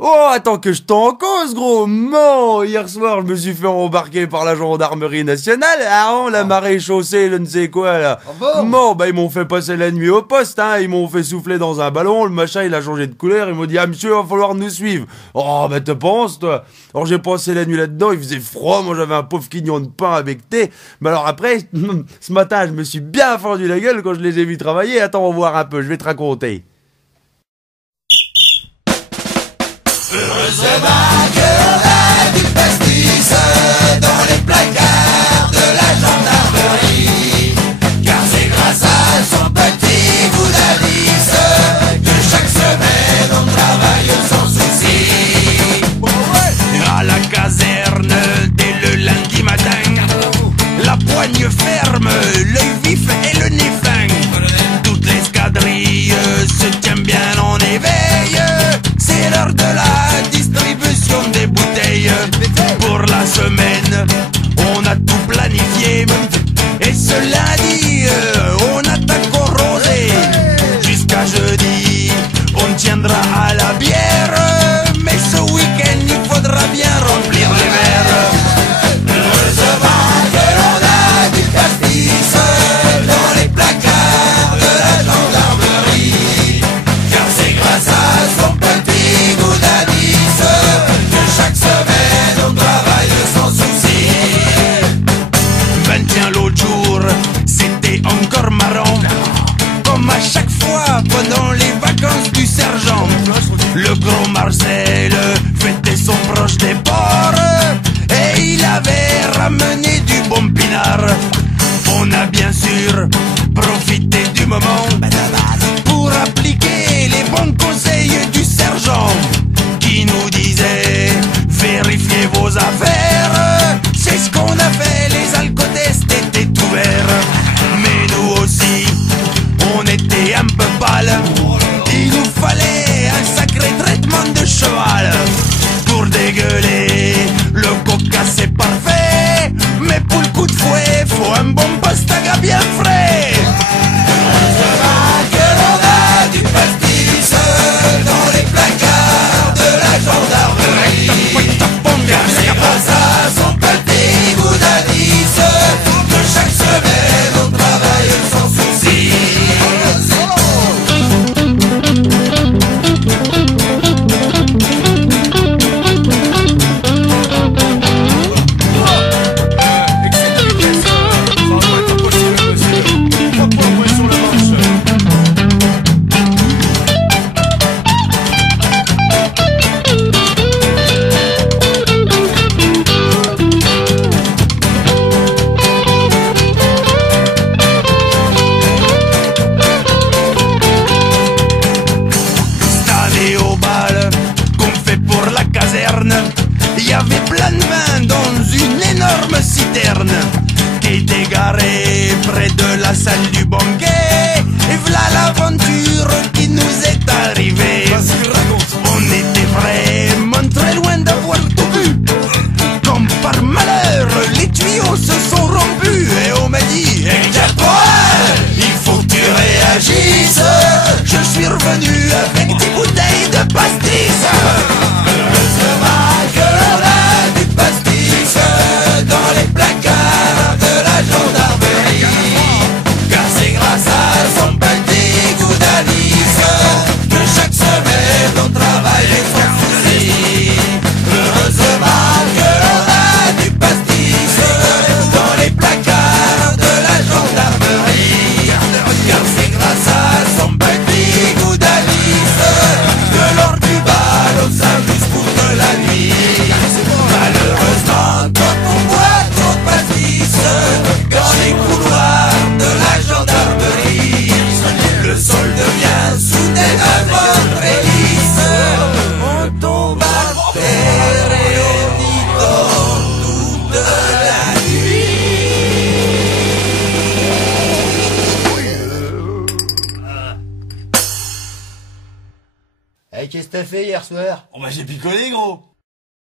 Oh, attends que je t'en cause, gros. Non, hier soir, je me suis fait embarquer par la gendarmerie nationale. Ah, on la marée chaussée, je ne sais quoi, là. Ah bon? Non, bah, ils m'ont fait passer la nuit au poste, hein. Ils m'ont fait souffler dans un ballon. Le machin, il a changé de couleur. Ils m'ont dit, ah, monsieur, il va falloir nous suivre. Oh, bah, te penses, toi. Alors, j'ai passé la nuit là-dedans. Il faisait froid. Moi, j'avais un pauvre quignon de pain avec thé. Mais alors, après, ce matin, je me suis bien fendu la gueule quand je les ai vus travailler. Attends, on va voir un peu. Je vais te raconter. Heureusement que l'on a du pastis dans les placards de la gendarmerie, car c'est grâce à son petit goût d'anis que chaque semaine on travaille sans souci. À la caserne dès le lundi matin, la poigne ferme, l'œil vif et le nez fin. Toute l'escadrille se tient bien en éveil. C'est l'heure de la distribution des bouteilles. Pour la semaine, on a tout planifié. Et ce lundi, on attaque au rosé. Jusqu'à jeudi, on tiendra à la bière. Mais ce week-end, il faudra bien remplir les verres. Heureusement que l'on a du pastis dans les placards de la gendarmerie, car c'est grâce à son petit goût d'anis que chaque semaine on travaille sans souci. Ben tiens, l'autre jour, c'était encore marrant. Comme à chaque fois pendant les vacances du sergent, le gros Marcel fêtait son proche départ. Et il avait ramené du bon pinard. On a bien sûr profité du moment pour appliquer les bons conseils du sergent, qui nous disait: vérifiez vos affaires. C'est ce qu'on a fait, les alcotests étaient ouverts. Mais nous aussi, on était un peu pâle. Il nous fallait un sacré traitement de cheval pour dégueuler. Le coca c'est parfait, mais pour le coup de fouet, faut un bon pastaga bien frais. Heureusement que l'on a du pastis dans les placards de la gendarmerie, car c'est grâce à son petit goût d'anis que chaque semaine on travaille sans souci. Il y avait plein de vin dans une énorme citerne qui était garée près de la salle du banquet. Et voilà l'aventure qui nous est arrivée. On était vraiment très loin d'avoir tout vu. Comme par malheur, les tuyaux se sont rompus. Et on m'a dit: Eh bien toi, il faut que tu réagisses. je suis revenu avec 10 bouteilles de pastis. Heureusement que l'on a du pastis dans les placards de la gendarmerie, car c'est grâce à son petit goût d'anis que chaque semaine on travaille sans souci. Heureusement que l'on a du pastis dans les placards de la gendarmerie, car c'est grâce à son petit goût d'anis que lors du bal on s'amuse pour de la nuit. Malheureusement, quand on boit trop de pastis dans les couloirs de la gendarmerie, le sol devient soudainement très lisse. On tombe à terre et on y dort toute la nuit. Hey, qu'est-ce que t'as fait hier soir? Oh bah j'ai picolé, gros.